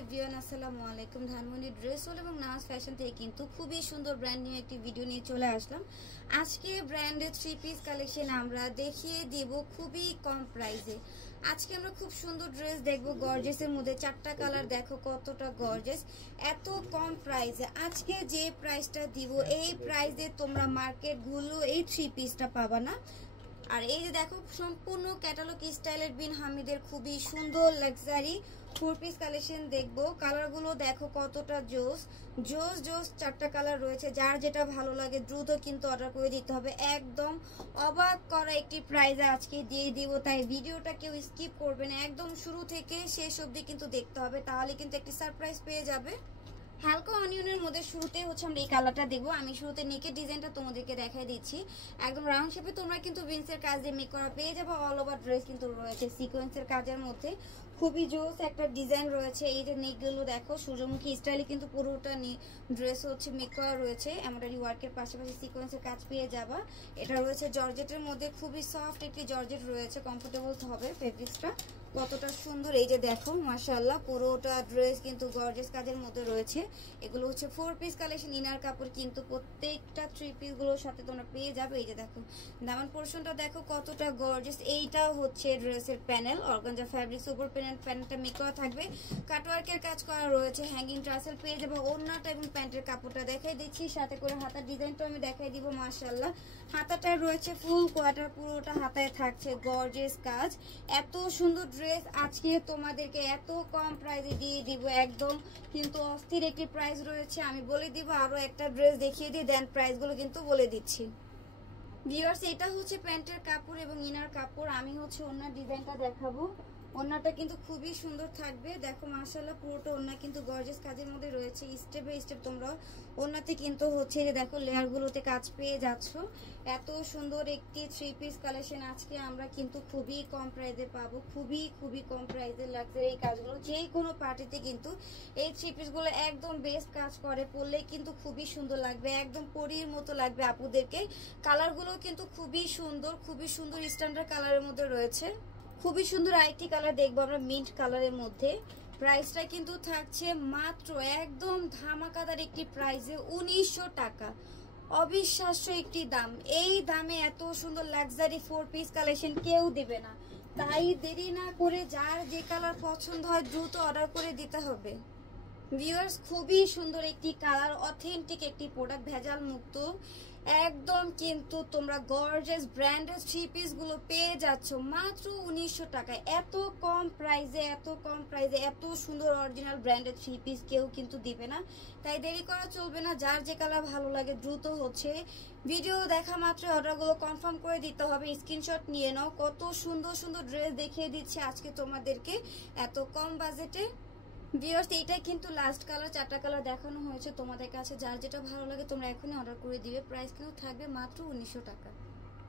Everyone আসসালামু আলাইকুম। Dhanmondi dress হল এবং নাজ ফ্যাশন থেকে কিন্তু খুবই সুন্দর ব্র্যান্ড নিয়ে একটি ভিডিও নিয়ে চলে আসলাম। আজকে ব্র্যান্ডের 3 পিস কালেকশন আমরা দেখিয়ে দিব খুবই কম প্রাইসে। আজকে আমরা খুব সুন্দর ড্রেস দেখবো গর্জেসের মধ্যে, 4টা কালার দেখো কতটা গর্জেস, এত কম প্রাইসে। আজকে যে প্রাইসটা দিব এই প্রাইসে তোমরা মার্কেট গুলো এই 3 পিসটা পাবা না। আর এই যে দেখো সম্পূর্ণ ক্যাটালগ স্টাইলের বিন হামিদের খুবই সুন্দর লাক্সারি 4 পিস কালেকশন দেখবো। কালারগুলো দেখো কতটা জোস জোস জোস, 4টা কালার রয়েছে। যার যেটা ভালো লাগে দ্রুত কিন্তু অর্ডার করে দিতে হবে। একদম অবাক করা একটি প্রাইজে আজকে দিয়ে দিব, তাই ভিডিওটা কেউ স্কিপ করবে না, একদম শুরু থেকে শেষ অবধি কিন্তু দেখতে হবে, তাহলে কিন্তু একটি সারপ্রাইজ পেয়ে যাবে। হালকা অনিয়নের মধ্যে শুরুতে হচ্ছে আমরা এই কালারটা দেখবো। আমি শুরুতে নেকের ডিজাইনটা তোমাদেরকে দেখাই দিচ্ছি। একদম রাউন্ড শেপে তোমরা কিন্তু ভিন্সের কাজ দিয়ে মেক করা পেয়ে যাবো। অল ওভার ড্রেস কিন্তু রয়েছে সিকোয়েন্সের কাজের মধ্যে, খুবই জোস একটা ডিজাইন রয়েছে। এই যে নেকগুলো দেখো সূর্যমুখী স্টাইলে কিন্তু পুরোটা ড্রেস হচ্ছে মেক করা রয়েছে। এমব্রয়ডারি ওয়ার্কের পাশাপাশি সিকোয়েন্সের কাজ পেয়ে যাবা। এটা রয়েছে জর্জেটের মধ্যে, খুবই সফট একটি জর্জেট রয়েছে, কমফোর্টেবল হবে ফেব্রিক্সটা। কতটা সুন্দর এই যে দেখো মাশাআল্লাহ, পুরোটা ড্রেস কিন্তু গর্জিয়াস কাজের মধ্যে রয়েছে। এগুলো হচ্ছে 4 পিস কালেকশন। ইনার কাপড় কিন্তু প্রত্যেকটা 3 পিস গুলোর সাথে তোমরা পেয়ে যাবে। এই যে দেখো দামান পোরশনটা দেখো কতটা গর্জিয়াস। এইটা হচ্ছে ড্রেসের প্যানেল, অর্গানজা ফ্যাব্রিক্স উপর প্যানেলটা মেক করা থাকবে, কাটওয়ার্কের কাজ করা রয়েছে, হ্যাঙ্গিং ট্রাসেল পেয়ে যাবে। ওড়নাটা এবং প্যান্টের কাপড়টা দেখাই দিচ্ছি, সাথে করে হাতার ডিজাইনটা আমি দেখাই দিব। মাশাআল্লাহ হাতাটা রয়েছে ফুল কোয়ার্টার, পুরোটা হাতায় থাকছে গর্জিয়াস কাজ। এত সুন্দর ড্রেস আজকে তোমাদেরকে এত কম প্রাইসে দিয়ে দিব, একদম কিন্তু অস্থির একটি প্রাইস রয়েছে। আমি বলে দিব আরো একটা ড্রেস দেখিয়ে দিই, দেন প্রাইসগুলো কিন্তু বলে দিচ্ছি। ভিউয়ার্স এটা হচ্ছে প্যান্টের কাপড় এবং ইনার কাপড়। আমি হচ্ছে ওড়নার ডিজাইনটা দেখাবো। ওড়নাটা কিন্তু খুবই সুন্দর থাকবে, দেখো মাশাআল্লাহ পুরোটা ওড়না কিন্তু গর্জিয়াস কাজের মধ্যে রয়েছে। স্টেপ বাই স্টেপ তোমরা ওড়নাতে কিন্তু হচ্ছে যে দেখো লেয়ারগুলোতে কাজ পেয়ে যাচ্ছ। এত সুন্দর একটি 3 পিস কালেকশন আজকে আমরা কিন্তু খুবই কম প্রাইসে পাবো, খুবই কম প্রাইসে লাগছে। এই কাজগুলো যে কোনো পার্টিতে কিন্তু এই 3 পিসগুলো একদম বেস্ট কাজ করে, পরলে কিন্তু খুবই সুন্দর লাগবে, একদম পরীর মতো লাগবে আপুদেরকে। কালারগুলো কিন্তু খুবই সুন্দর স্ট্যান্ডার্ড কালারের মধ্যে রয়েছে। খুবই সুন্দর আরেকটি কালার দেখবো আমরা মিন্ট কালারের মধ্যে। প্রাইসটা কিন্তু থাকছে মাত্র একদম ধামাকাদার একটি প্রাইসে 1900 টাকা। অবিশ্বাস্য একটি দাম, এই দামে এত সুন্দর লাক্সারি 4 পিস কালেকশন কেউ দেবে না। তাই দেরি না করে যার যে কালার পছন্দ হয় দ্রুত অর্ডার করে দিতে হবে। ভিউয়ার্স খুবই সুন্দর একটি কালার, অথেন্টিক একটি প্রোডাক্ট, ভেজাল মুক্ত একদম। কিন্তু তোমরা গর্জিয়াস ব্র্যান্ডেড 3 পিস গুলো পেয়ে যাচ্ছ মাত্র 1900 টাকায়। এত কম প্রাইসে এত সুন্দর অরিজিনাল ব্র্যান্ডেড 3 পিস কেউ কিন্তু দিবে না, তাই দেরি করা চলবে না। যার যে কালার ভালো লাগে দ্রুত হচ্ছে ভিডিও দেখা মাত্র অর্ডারগুলো কনফার্ম করে দিতে হবে। স্ক্রিনশট নিয়ে নাও, কত সুন্দর ড্রেস দেখিয়ে দিচ্ছে আজকে তোমাদেরকে এত কম বাজেটে। ভিউয়ার্স এইটাই কিন্তু লাস্ট কালার, 4টা কালার দেখানো হয়েছে তোমাদের কাছে। যার যেটা ভালো লাগে তোমরা এখনই অর্ডার করে দিবে। প্রাইস কিন্তু থাকবে মাত্র 1900 টাকা।